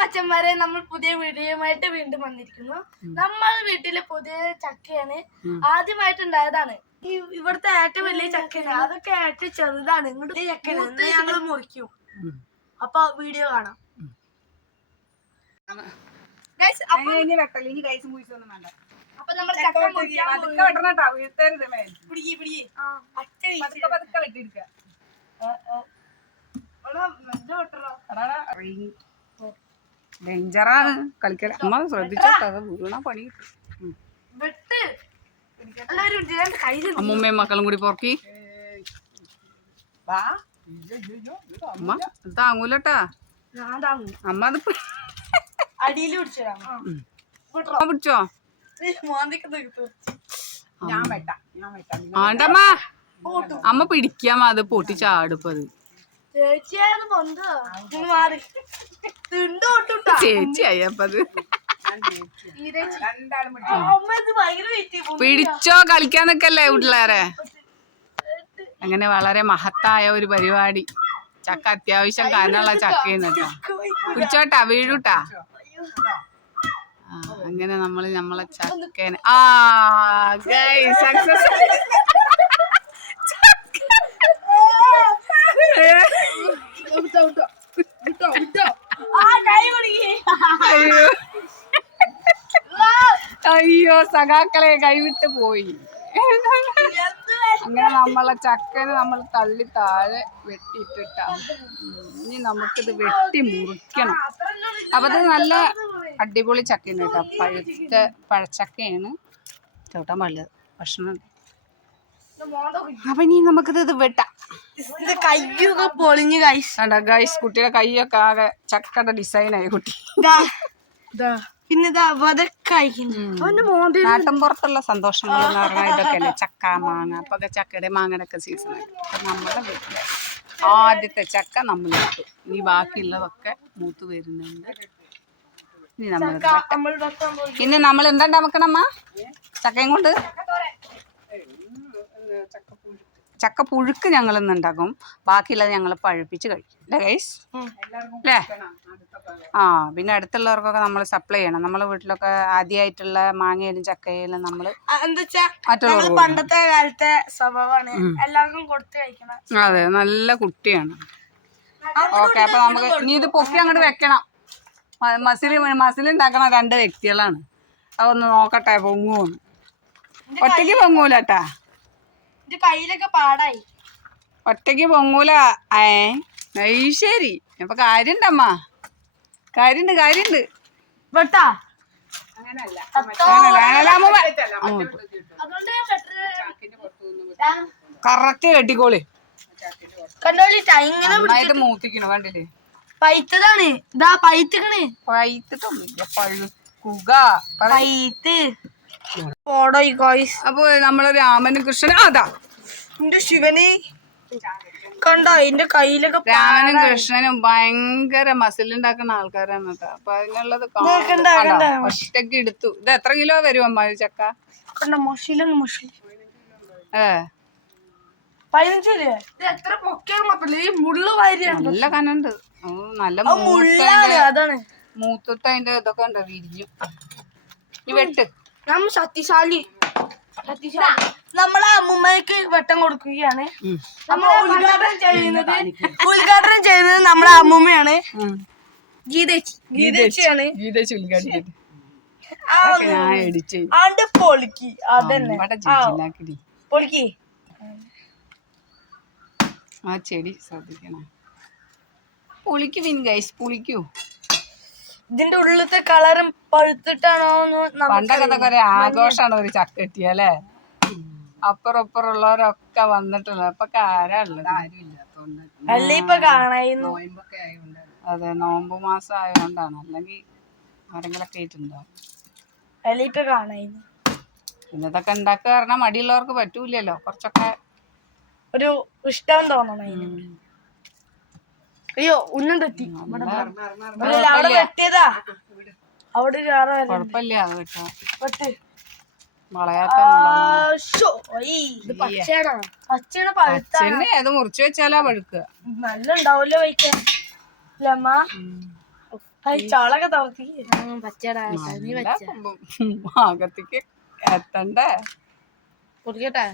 മച്ചന്മാരെ നമ്മൾ പുതിയ വീഡിയോയുമായിട്ട് വീണ്ടും വന്നിരിക്കുന്നു. നമ്മൾ വീട്ടിലെ പുതിയ ചക്കയാണ് ആദ്യമായിട്ട് ഉണ്ടായതാണ് ഈ ഇവിടുത്തെ ഏറ്റവും വലിയ ചക്കയാണ്. അതൊക്കെ ഏറ്റവും ചെറുതാണ്. ഇങ്ങോട്ട് ചക്കയാണ്. ഞങ്ങൾ മുറിക്കും. അപ്പൊ വീഡിയോ കാണാം. അപ്പൊ നമ്മൾ ചക്ക വെട്ടണം വീഴ്ത്തരുത് പിടിക്കി പിടിക്കി. പതുക്കെ പതുക്കെ വെട്ടിയെടുക്കുക ഡേഞ്ചറാണ്. കളിക്കൽ അമ്മ ശ്രദ്ധിച്ചോട്ടോ അത് വീണ പണി അമ്മൂമ്മയും മക്കളും കൂടി പൊറക്കി. അമ്മ ഇത് താങ്ങൂലട്ടാ. അമ്മ അത് അടിയിൽ പിടിച്ചോ ആണ്ടമ്മ. അമ്മ പിടിക്കാമ അത് പൊട്ടി ചാടുപ്പത് പിടിച്ചോ. കളിക്കാൻ നിക്കല്ലേ വീട്ടിലേറെ അങ്ങനെ വളരെ മഹത്തായ ഒരു പരിപാടി. ചക്ക അത്യാവശ്യം കാനുള്ള ചക്കയെന്ന് കേട്ടോ പിടിച്ചോട്ടാ വീഴൂട്ടാ. അങ്ങനെ നമ്മൾ നമ്മളെ ചക്കേനെ. ആ സക്സസ് ആ കൈ പിടിക്ക് അയ്യോ അയ്യോ സഖാക്കളെ കൈവിട്ട് പോയി. അങ്ങനെ നമ്മളെ ചക്കനെ നമ്മൾ തള്ളി താഴെ വെട്ടിയിട്ടിട്ടാണ് ഇനി നമുക്കിത് വെട്ടി മുറിക്കണം. അപ്പത് ഇത് നല്ല അടിപൊളി ചക്കയാണ് കേട്ടോ. പഴുത്ത പഴച്ചക്കയാണ്. ചവിട്ടാൻ പാടില്ല ഭക്ഷണം. അപ്പൊ ഇനി നമുക്കിത് ഇത് വെട്ടാം. കയ്യൊക്കെ പൊളിഞ്ഞു കൈസ് ഗൈസ് കുട്ടിയുടെ കൈയൊക്കെ ആകെ ചക്കയുടെ ഡിസൈനായി കുട്ടി. ഇതാ. മോന്തി നാട്ടിൻ പുറത്തുള്ള സന്തോഷങ്ങൾ എന്ന് പറഞ്ഞാൽ ഇതൊക്കെയല്ലേ? ചക്ക മാങ്ങ അപ്പൊ ചക്കയുടെ മാങ്ങയുടെ ഒക്കെ സീസൺ അപ്പൊ നമ്മുടെ വീട്ടിൽ ആദ്യത്തെ ചക്ക നമ്മൾ ഇട്ടു. ഇനി ബാക്കിയുള്ളതൊക്കെ മൂത്ത് വരുന്നുണ്ട്. ഇനി നമ്മൾ നമ്മൾ വെക്കാൻ പോയി ഇനി നമ്മൾ എന്താ ഉണ്ടാക്കണമ്മ ചക്കയും കൊണ്ട്? ചക്ക പുഴുക്ക് ഞങ്ങൾ ഇന്ന് ഉണ്ടാക്കും. ബാക്കിയുള്ളത് ഞങ്ങൾ പഴുപ്പിച്ച് കഴിക്കും. അല്ലേ ഗൈസ് അല്ലേ? ആ പിന്നെ അടുത്തുള്ളവർക്കൊക്കെ നമ്മൾ സപ്ലൈ ചെയ്യണം. നമ്മളെ വീട്ടിലൊക്കെ ആദ്യമായിട്ടുള്ള മാങ്ങയിലും ചക്കയിലും നമ്മൾ പണ്ടത്തെ കാലത്തെ സ്വഭാവമാണ്. എല്ലാവർക്കും കൊടുത്തു കഴിക്കണം. അതെ നല്ല കുട്ടിയാണ്. ഓക്കെ അപ്പൊ നമുക്ക് ഇനി ഇത് പൊക്കി അങ്ങോട്ട് വെക്കണം. മസിലി മസിൽ മസിൽ ഉണ്ടാക്കണ രണ്ട് വ്യക്തികളാണ്. അതൊന്ന് നോക്കട്ടെ പൊങ്ങുവോന്ന് ഒറ്റയ്ക്ക് പൊങ്ങൂലട്ടാ ഇത് കയ്യിലൊക്കെ പാടായി. ഒറ്റയ്ക്ക് പൊങ്ങൂല. ഏ ശരി. അപ്പൊ കാര്യണ്ടമ്മ? കാര്യണ്ട് കാര്യണ്ട്. വെട്ടാ. കറക്റ്റ് കെട്ടിക്കോളി. കണ്ടോളിട്ടാ ഇങ്ങനെ നന്നായിട്ട് മൂത്തിക്കണു കണ്ടില്ലേ? പൈത്തതാണ്. ഇതാ പൈത്തക്കണ്. പഴുത്തിട്ടൊന്നുമില്ല പഴുക്കുക പൈത്ത്. പോടോ ഈ കോയ്സ് അപ്പൊ നമ്മളെ രാമനും കൃഷ്ണൻ അതാ എന്റെ ശിവനെ കണ്ടോ? എന്റെ കയ്യിലൊക്കെ രാമനും കൃഷ്ണനും ഭയങ്കര മസിൽ ഉണ്ടാക്കുന്ന ആൾക്കാരാണ് കേട്ടോ. അപ്പൊ അതിനുള്ളത് ഒറ്റയ്ക്ക് എടുത്തു. ഇത് എത്ര കിലോ വരും അമ്മ ചക്ക? കണ്ടോ? മൊഷിലാണ് മൊഷി ഏ. പതിനഞ്ചില്ലേ ഇത് എത്ര ഈ മുള്ളു വാരിയാണ് നല്ല കനുണ്ട് നല്ല മൂത്തത്തെ അതിന്റെ ഇതൊക്കെ ഉണ്ടോ വിരിഞ്ഞു. ഈ വെട്ട്. നമ്മ ശക്തിശാലി ശക്തിശാലി നമ്മളെ അമ്മൂമ്മയ്ക്ക് വെട്ടം കൊടുക്കുകയാണ്. നമ്മൾ ഉദ്ഘാടനം ചെയ്യുന്നത് ഉദ്ഘാടനം ചെയ്യുന്നത് നമ്മളെ അമ്മുമ്മയാണ്. ഗീതേച്ചി. ഗീതേച്ചിയാണ്. ഗീതേച്ചി എഡിറ്റ് ആണ്ട് പൊളിക്ക്. അതന്നെ. പൊളിക്ക്. ആ ചെടി ശ്രദ്ധിക്കണം. പുളിക്കു പിൻ ഗൈസ് പുളിക്കൂ. ഇതിന്റെ ഉള്ളിലത്തെ കളറും പഴുത്തിട്ടാണോ പണ്ടൊക്കെ ഒരു ആഘോഷമാണ് ഒരു ചക്ക കിട്ടിയല്ലേ അപ്പുറം ഇപ്പുറം ഉള്ളവരൊക്കെ വന്നിട്ടുള്ള ഇപ്പൊ ആരാ ഉള്ളത് അല്ല ഇപ്പൊ കാണായിരുന്നു അതെ നോമ്പ് മാസം ആയതുകൊണ്ടാണ് അല്ലെങ്കിൽ ആരെങ്കിലൊക്കെ ആയിട്ടുണ്ടോ? അല്ല ഇപ്പൊ കാണായിരുന്നു പിന്നെ ഇതൊക്കെ ഉണ്ടാക്കുക കാരണം മടിയുള്ളവർക്ക് പറ്റൂലല്ലോ കുറച്ചൊക്കെ ഒരു ഇഷ്ടം തോന്നണം അതിന്. അയ്യോ ഉന്നം തെറ്റി അവിടെ വെട്ടിയതാ അവിടെ ഒരു ആറ് കുഴപ്പമില്ല അത് കേട്ടോ വെട്ട് ചെന്നെ മുറിച്ച് വെച്ചാലാ പഴുക്കുക നല്ല ഉണ്ടാവല്ലോ വയ്ക്കാൻ ലമ്മ ചോളൊക്കെ എത്തണ്ടേ കുറിക്കട്ടെ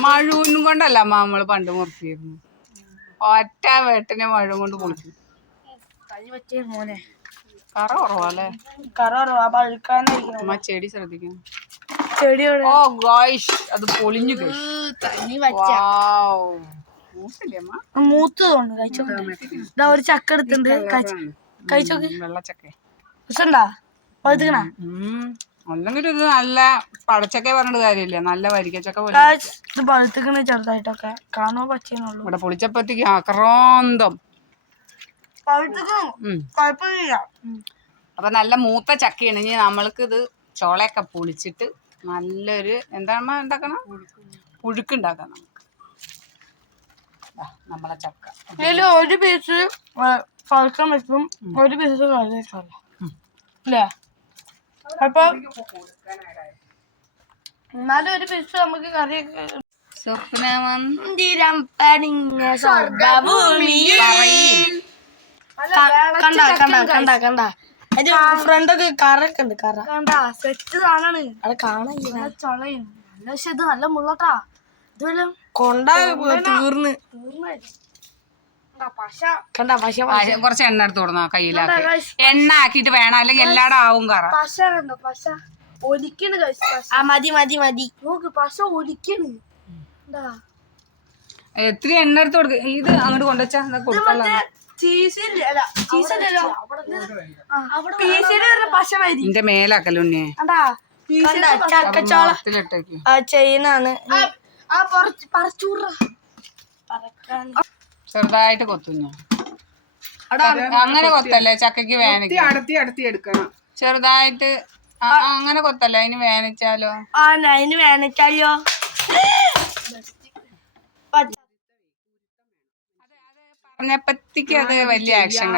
മഴൂന്നും കൊണ്ടല്ല അമ്മ നമ്മൾ പണ്ട് മുറിച്ചിരുന്നു ഒറ്റ വെട്ടിനെ മഴ കൊണ്ട് പൊളിക്കും കറ കുറവല്ലേ കറ അമ്മ ചെടി ശ്രദ്ധിക്കണം. ചെടിയോട് ഓ ഗോയ്ഷ്. അത് പൊളിഞ്ഞു കഴിച്ചോണ്ട് ഒരു ചക്ക എടുത്തിട്ടുണ്ട്. കഴിച്ചു കഴിച്ചോക്ക് വെള്ളച്ചക്ക. രസണ്ടാ പഴുത്തിക്കണ? അല്ലെങ്കിൽ ഇത് നല്ല പടച്ചക്ക പറഞ്ഞിട്ട് കാര്യമില്ല. നല്ല വരിക്കച്ചക്ക പോലെ. ഇത് പഴുത്തിക്കണ ചെറുതായിട്ടൊക്കെ കാണോ പച്ചേന്നുള്ളൂ ഇവിടെ പൊളിച്ചപ്പത്തേക്ക് ആക്രാന്തം. അപ്പൊ നല്ല മൂത്ത ചക്കയാണ്. ഇനി നമ്മൾക്ക് ഇത് ചോളയൊക്കെ പൊളിച്ചിട്ട് നല്ലൊരു എന്താണ് ഉണ്ടാക്കണം? പുഴുക്ക് ഉണ്ടാക്കാം നമുക്ക് നമ്മളെ ചക്ക. ഒരു പീസ് പഴുക്കാൻ വെക്കും. ഒരു പീസ് അല്ലേ അപ്പൊ എന്നാലും ഒരു പീസ് നമുക്ക് കറി സ്വപ്ന മന്ദിരം പണിഞ്ഞ സ്വർഗഭൂമിയിൽ. കണ്ട കണ്ട കണ്ട കണ്ട. അതിന്റെ ഫ്രണ്ടൊക്കെ കറൊക്കെ ഉണ്ട് കറ. കണ്ട സെറ്റ് സാധനമാണ് അവിടെ കാണാൻ ചൊളയും. നല്ല പക്ഷെ ഇത് നല്ല മുള്ളട്ടാ. ഇതുവല്ലോ കൊണ്ടാ തീർന്ന്. തീർന്ന്. കണ്ട പശ കുറച്ച് എണ്ണ എടുത്ത് കൊടുക്കണം കയ്യിലാക്കി എണ്ണ ആക്കിയിട്ട് വേണം അല്ലെങ്കിൽ എല്ലാടും ആവും കറ. പശ കണ്ടോ പശ? ഒലിക്കണ് ആ മതി മതി മതി. നോക്ക് പശ ഒലിക്കണ്. എത്ര എണ്ണ എടുത്ത് കൊടുക്ക. ഇത് അങ്ങോട്ട് കൊണ്ടുവച്ചാ കൊടുക്കാനുള്ള നിന്റെ മേലാക്കലുണ്ണിയെ കണ്ടാ? ചെറുതായിട്ട് കൊത്തുഞ്ഞ അങ്ങനെ കൊത്തല്ലേ ചക്കയ്ക്ക് വേനയ്ക്ക്? അടുത്തി അടുത്തി എടുക്കണം. ചെറുതായിട്ട് അങ്ങനെ കൊത്തല്ലേ അതിന് വേനച്ചാലോ? ആ അതിന് വേനച്ചാലോ? പറഞ്ഞപ്പത്തേക്ക് അത് വലിയ ആക്ഷൻ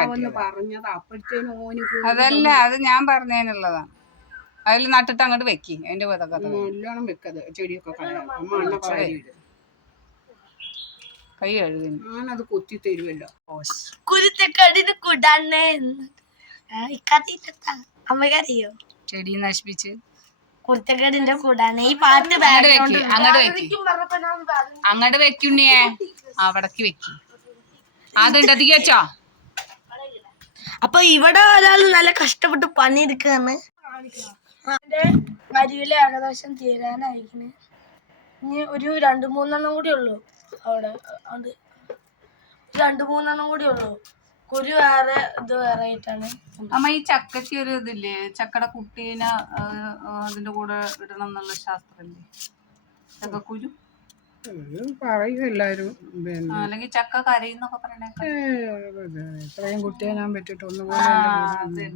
അതല്ല അത് ഞാൻ പറഞ്ഞതിനുള്ളതാണ് അതിൽ നട്ടിട്ട് അങ്ങോട്ട് വെക്കി അതിന്റെ പതക്കഥ നല്ലോണം വെക്കത് ചെടിയൊക്കെ കൈ കഴുകുന്നു. ഞാനത് കൊത്തി തരുമല്ലോ കുരുത്തക്കടിന് കുടാണ് ഇക്കറിയിട്ടാ അമ്മക്കറിയോ ചെടി നശിപ്പിച്ച്. കുരുത്തക്കടിന്റെ കൂടാണ്. ഈ പാട്ട് അങ്ങോട്ട് വെക്ക് അങ്ങോട്ട് വെക്കി. അങ്ങോട്ട് വെക്കുണ്ണിയേ അവിടക്ക് വെക്കി. അതുണ്ടതിക്ക് വെച്ചോ? അപ്പൊ ഇവിടെ ഒരാൾ നല്ല കഷ്ടപ്പെട്ട് പണിയെടുക്കാണ്. എന്റെ കരിയില ഏകദേശം തീരാനായിരിക്കുന്നു ഇനി ഒരു രണ്ടു മൂന്നെണ്ണം കൂടി ഉള്ളു. അവിടെ അത് രണ്ട് മൂന്നെണ്ണം കൂടി ഉള്ളു. കുരു വേറെ ഇത് വേറെ ആയിട്ടാണ് അമ്മ ഈ ചക്കയ്ക്ക് ഒരു ഇതില്ലേ? ചക്കയുടെ കുട്ടീനെ അതിന്റെ കൂടെ ഇടണം എന്നുള്ള ശാസ്ത്രം ചക്കക്കുരു? അതുകൊണ്ട് അല്ലെങ്കിൽ ചക്ക കരയുന്നൊക്കെ പറയണേക്ക. ഇത്രയും കുട്ടിയെ ഞാൻ പറ്റിട്ട് ഒന്നുപോലെ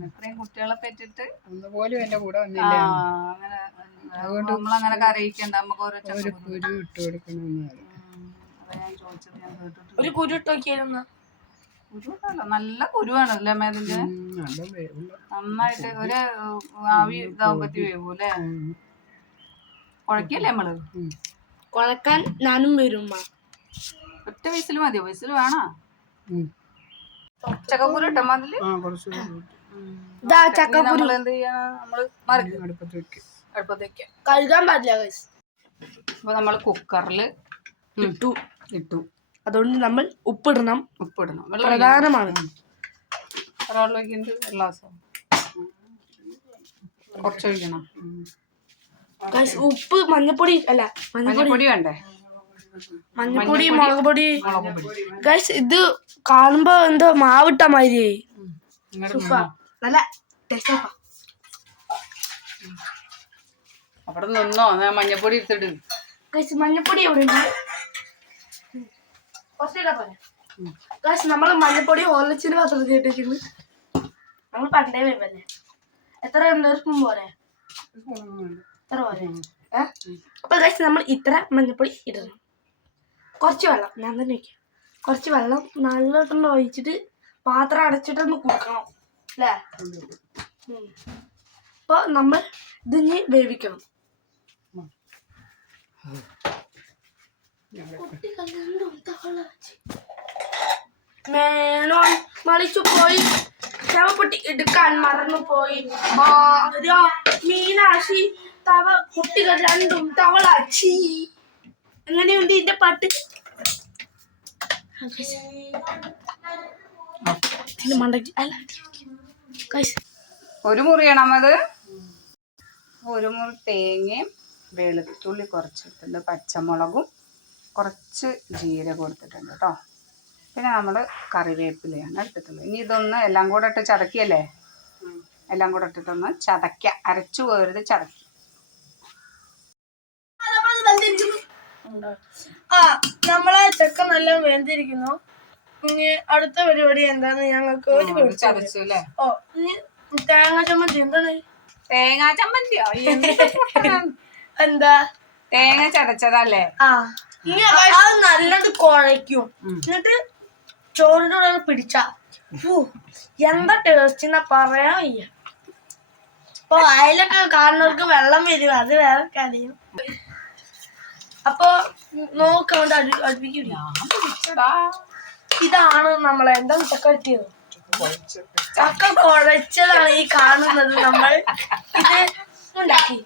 ഇത്രയും കുട്ടികളെ പറ്റിട്ട് ഒന്നുപോലും എന്റെ കൂടെ ആ വന്നില്ല. അങ്ങനെ നമ്മളങ്ങനെ കരയിക്കണ്ട. നമുക്ക് ഓരോ ചക്ക ഒരു കുരു ഇട്ട് കൊടുക്കണമെന്ന് പറയും ഉം, അതാ ഞാൻ ചോദിച്ചത്? ഞാൻ കേട്ടിട്ട് ഒരു കുരു കുരുവല്ല നല്ല കുരുവാണ് അല്ലേ നന്നായിട്ട് ഒരു ആവി ഇതാവുമ്പത്തി വേവൂല്ലേ? കൊഴക്കല്ലേ നമ്മൾ? കുഴക്കാൻ ഞാനും വരും ഒറ്റ വയസ്സിൽ മതിയോ? വയസ്സിൽ വേണോ. ചക്കക്കുരു ഇട്ടാ മതിൽ? എന്ത് ചെയ്യണം നമ്മൾ മറിക്കും അടുപ്പത്തേക്ക്. കഴുകാൻ പാടില്ല നമ്മൾ അപ്പൊ കുക്കറിൽ ഇട്ടു ഇട്ടു. അതുകൊണ്ട് നമ്മൾ ഉപ്പിടണം. ഉപ്പിടണം. പ്രധാനമാണ്. ഒരാൾ കുറച്ച് ഒഴിക്കണം. ഉപ്പ് മഞ്ഞപ്പൊടി അല്ല മഞ്ഞപ്പൊടി. വേണ്ടേ? മഞ്ഞപ്പൊടി മുളക് പൊടി ഗൈസ് ഇത് കാണുമ്പോ എന്തോ മാവിട്ട മാതിരി നല്ല അവിടെ നിന്നോ? ഞാൻ മഞ്ഞപ്പൊടി എടുത്തിട്ട്. മഞ്ഞപ്പൊടി എവിടെ ഉണ്ട് ഗൈസ് നമ്മൾ മഞ്ഞപ്പൊടി ഓലച്ചിന് മാത്രം കേട്ടിരിക്കുന്നു. നമ്മൾ പണ്ടേ വരുമല്ലേ എത്ര ഉണ്ട്? സ്പൂൺ പോരെ? എത്ര പോരെ? അപ്പൊ കഴിച്ച് നമ്മൾ ഇത്ര മഞ്ഞപ്പൊടി ഇടണം. കുറച്ച് വെള്ളം. ഞാൻ തന്നെ വയ്ക്കാം കുറച്ച് വെള്ളം നല്ലോട്ടൊന്ന് ഒഴിച്ചിട്ട് പാത്രം അടച്ചിട്ടൊന്ന് കുടിക്കണം അല്ലേ? അപ്പൊ നമ്മൾ ഇതിന് വേവിക്കണം കുട്ടി കല്യാണം തവള വെച്ച് മേനോൻ മളിച്ചു പോയി. ശവപ്പെട്ടി എടുക്കാൻ മറന്നുപോയി മീനാശി തവ കുട്ടികൾ രണ്ടും തവളാച്ചി. എങ്ങനെയുണ്ട് ഇതിന്റെ പാട്ട്? ഇതിന്റെ മണ്ടയ്ക്ക് അല്ല ഒരു മുറിയണം അത്. ഒരു മുറി തേങ്ങയും വെളുത്തുള്ളി കുറച്ചിട്ടുണ്ട് പച്ചമുളകും. കുറച്ച് ജീരകം എടുത്തിട്ടുണ്ട് കേട്ടോ പിന്നെ നമ്മൾ കറിവേപ്പിലയാണ് എടുത്തിട്ടുള്ളത്. ഇനി ഇതൊന്ന് എല്ലാം കൂടെ ഇട്ട് ചതക്കിയല്ലേ? എല്ലാം കൂടെ ഇട്ടിട്ടൊന്ന് ചതക്ക. അരച്ചു പോകരുത് ചതക്കി. ആ നമ്മളെ ചക്ക നല്ല വേണ്ടിയിരിക്കുന്നു ഇനി അടുത്ത പരിപാടി എന്താന്ന് ഞങ്ങൾക്ക് ഒരു. ചതച്ചു അല്ലേ? ഓ ഇനി തേങ്ങ ചമ്മന്തി എന്താണ്? തേങ്ങാ ചമ്മന്തിയോ? എന്താ? തേങ്ങ ചതച്ചതല്ലേ? ആ. അത് നല്ലത് കുഴയ്ക്കും. എന്നിട്ട് ചോറിന്റെ കൂടെ പിടിച്ച. എന്താ ടേസ്റ്റ് പറയാൻ വയ്യ. അപ്പൊ അതിലൊക്കെ കാണുന്നവർക്ക് വെള്ളം വരും അത് വേറെ കാര്യം. അപ്പൊ നോക്കണ്ട് അടുപ്പിക്കില്ല ഇതാണ് നമ്മളെ എന്താ ചക്ക കിട്ടിയത്? ചക്ക കുഴച്ചതാണ് ഈ കാണുന്നത് നമ്മൾ. ഇത് ഉണ്ടാക്കി.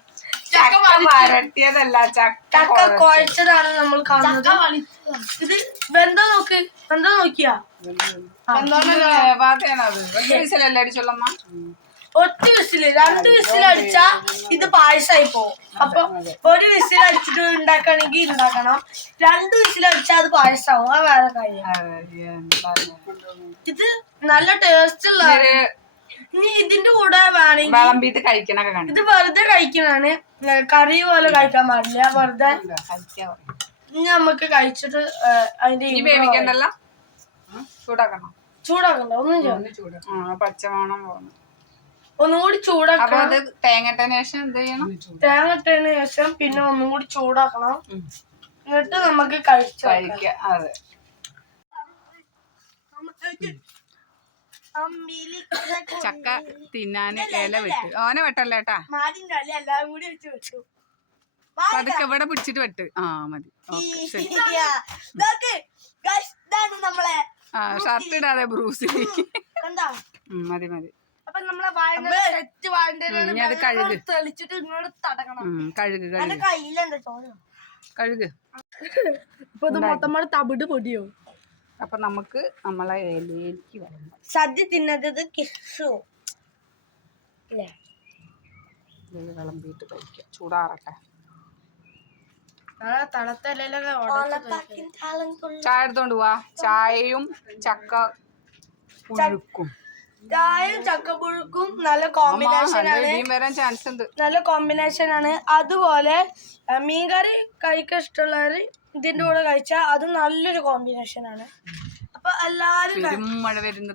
ചക്ക വരട്ടിയതല്ല ചക്ക ചക്ക കുഴച്ചതാണ് നമ്മൾ കാണുന്നത്. ഇത് ബന്ധം നോക്ക് ബന്ധം നോക്കിയാ? വിസിലല്ലേ അടിച്ചുള്ളമ്മ ഒറ്റ വിസിൽ രണ്ട് വിസിൽ അടിച്ചാ ഇത് പായസമായി പോകും അപ്പൊ ഒരു വിസിൽ അടിച്ചിട്ട് ഉണ്ടാക്കണമെങ്കിൽ ഉണ്ടാക്കണം രണ്ട് വിസിൽ അടിച്ചാ അത് പായസമാവും അത് വേറെ കാര്യം. ഇത് നല്ല ടേസ്റ്റ് ഉള്ള ഇനി ഇതിന്റെ കൂടെ വേണമെങ്കിൽ വിളമ്പിട്ട് കഴിക്കണൊക്കെ കണ്ടു. ഇത് വെറുതെ കഴിക്കണാണ്. കറി പോലെ കഴിക്കാൻ പാടില്ല. വെറുതെ ഇനി നമുക്ക് കഴിച്ചിട്ട് ഏ, അതിന്റെ ഇനി ഇമ്പം വേവിക്കണ്ടല്ലോ? ചൂടാക്കണം. ചൂടാക്കണ്ട ഒന്നും ചെയ്യണ്ട. ആ പച്ചമണം പോകണം ഒന്നും അപ്പൊ ചൂടാക്കണം. അത് തേങ്ങട്ടതിന് ശേഷം എന്ത് ചെയ്യണം? തേങ്ങ ഇട്ടതിന് ശേഷം പിന്നെ ഒന്നും കൂടി ചൂടാക്കണം. എന്നിട്ട് നമുക്ക് കഴിച്ചു കഴിക്കാം അതെ. ചക്ക തിന്നാന് ഇല വെട്ട്. ഓനെ വെട്ടല്ലേട്ടാ പതുക്കെ ഇവിടെ പിടിച്ചിട്ട് വെട്ട്. ആ മതി. ആ ഷർട്ട് ഇടാതെ ബ്രൂസി കണ്ടാ? മതി മതി. കഴുകുക കഴുക്. ഇപ്പൊ ഇത് മൊത്തം തവിട് പൊടിയോ? അപ്പൊ നമുക്ക് നമ്മളെ ഇലയിലേക്ക് വരണം സദ്യ തിന്നത് കിസു അല്ലേ ഇത് വിളമ്പിയിട്ട് കഴിക്കാം. ചൂടാറട്ടെ. ചായ എടുത്തോണ്ട് പോവാ. ചായയും ചക്ക പുഴുക്കും. ചായയും ചക്കപ്പുഴുക്കും നല്ല കോമ്പിനേഷൻ ആണ്. ചാൻസ് ഉണ്ട്. നല്ല കോമ്പിനേഷൻ ആണ്. അതുപോലെ മീൻകറി കഴിക്കാൻ ഇഷ്ടമുള്ളവര് ഇതിന്റെ കൂടെ കഴിച്ചാൽ അത് നല്ലൊരു കോമ്പിനേഷൻ ആണ്. അപ്പൊ എല്ലാരും മഴ വരുന്നു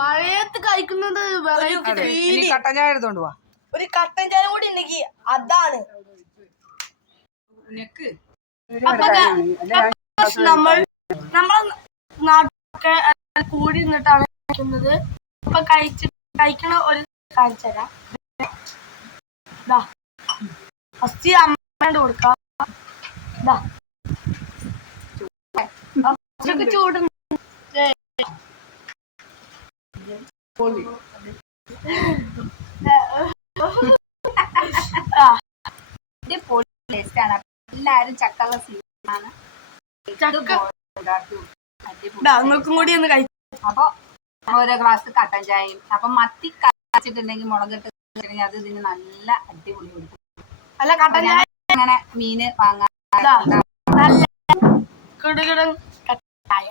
മഴയത്ത് കഴിക്കുന്നത് കട്ടൻ ചായ എടുത്തോണ്ട് പോവാ ഒരു കട്ടൻ ചായ കൂടി ഉണ്ടെങ്കിൽ അതാണ്. നമ്മൾ നമ്മൾ നാട്ടിലൊക്കെ കൂടി നിന്നിട്ടാണ് കഴിക്കുന്നത്. അപ്പൊ കഴിച്ച് കഴിക്കണ ഒരു കാണിച്ചുതരാം ഫസ്റ്റ് അമ്മ കൊടുക്കാം. ചൂട്. എല്ലാരും സീസണാണ് ദാ, നിങ്ങൾക്കും കൂടി ഒന്ന് കഴിച്ചു അപ്പൊ ഓരോ ഗ്ലാസ് കട്ടൻ ചായയും. അപ്പൊ മത്തി കഴിച്ചിട്ടുണ്ടെങ്കിൽ മുളകിട്ട് അത് ഇതിന് നല്ല അടിപൊളി കൊടുക്കും. അല്ല കട്ടൻ ചായ അങ്ങനെ മീന് വാങ്ങാൻ നല്ല കിടുകിടും കട്ടായ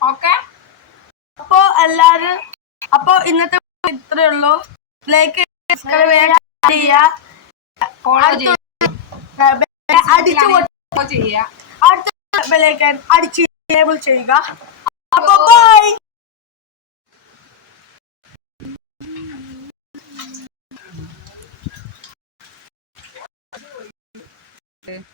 ഓക്കെ അപ്പൊ എല്ലാരും അപ്പൊ ഇന്നത്തെ ഇത്രേ ഉള്ളൂ. ലൈക്ക് അടിച്ചു ചെയ്യുക. അപ്പൊ ബൈ Okay.